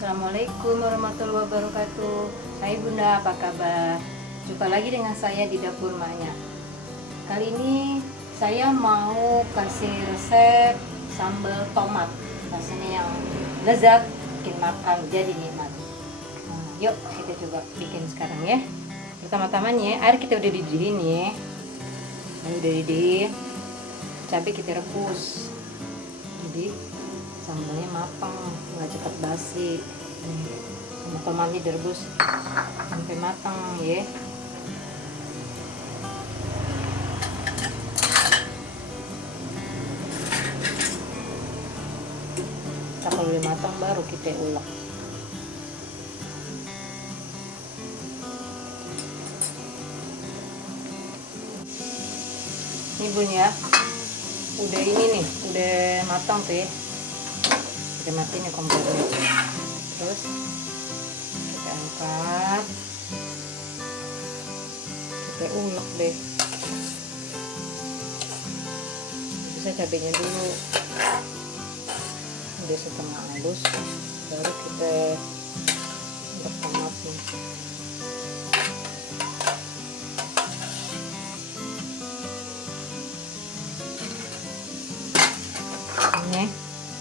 Assalamualaikum warahmatullahi wabarakatuh. Hai Bunda, apa kabar? Jumpa lagi dengan saya di dapur Manya. Kali ini saya mau kasih resep sambal tomat. Rasanya yang lezat, bikin makan jadi nikmat. Yuk kita coba bikin sekarang ya. Pertama-tama nih, air kita udah didih nih. Ini udah didih. Cabai kita rebus. Jadi sambalnya matang, nggak cepat basi. Sama tomatnya direbus sampai matang ya. Nah, kalau udah matang baru kita ulek. Ini Bun ya, udah ini nih, udah matang tuh ya. Kita matiin ya kompornya. Terus kita angkat, kita ulek deh. Bisa cabenya dulu, udah setengah halus, baru kita ulek tomatnya. Ini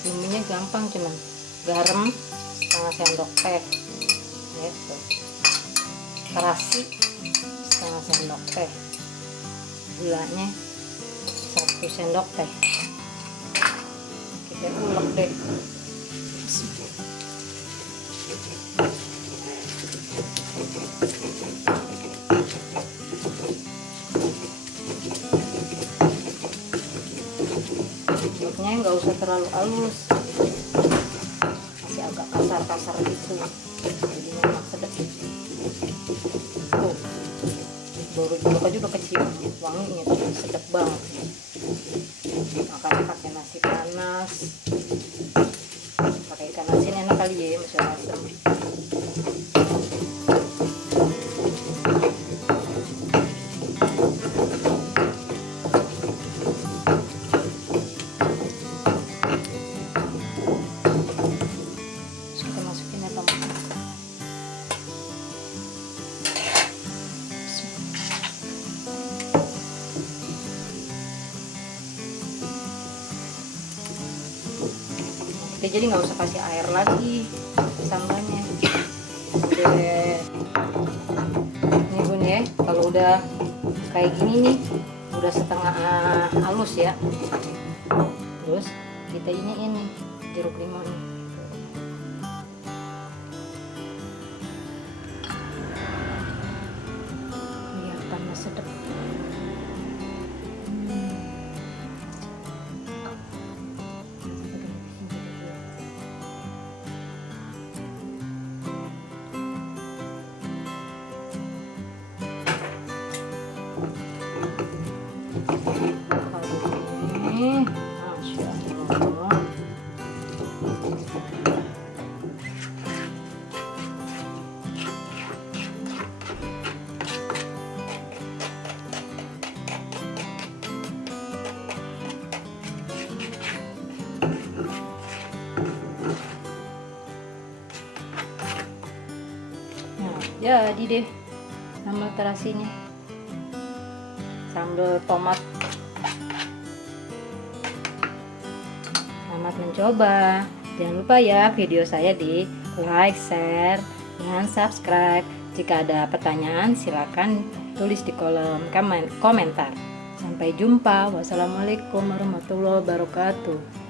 bumbunya gampang, cuman garam setengah sendok teh, terasi setengah sendok teh, gulanya 1 sendok teh. Kita ulek deh. Uleknya nggak usah terlalu halus, masih agak kasar-kasar gitu, jadi enak sedap. Tuh, baru juga kecil, wanginya tuh sedap banget. Makan pakai nasi panas, pakai ikan asin enak kali ya, masih asam. Oke, jadi nggak usah kasih air lagi sambalnya. Ini Bun ya, kalau udah kayak gini nih, udah setengah halus ya. Terus kita ini jeruk limau ini. Biar tambah sedap. Masya Allah. Nah, jadi deh sambal terasinya, sambal tomat. Selamat mencoba. Jangan lupa ya video saya di like, share, dan subscribe. Jika ada pertanyaan silakan tulis di kolom komentar. Sampai jumpa. Wassalamualaikum warahmatullahi wabarakatuh.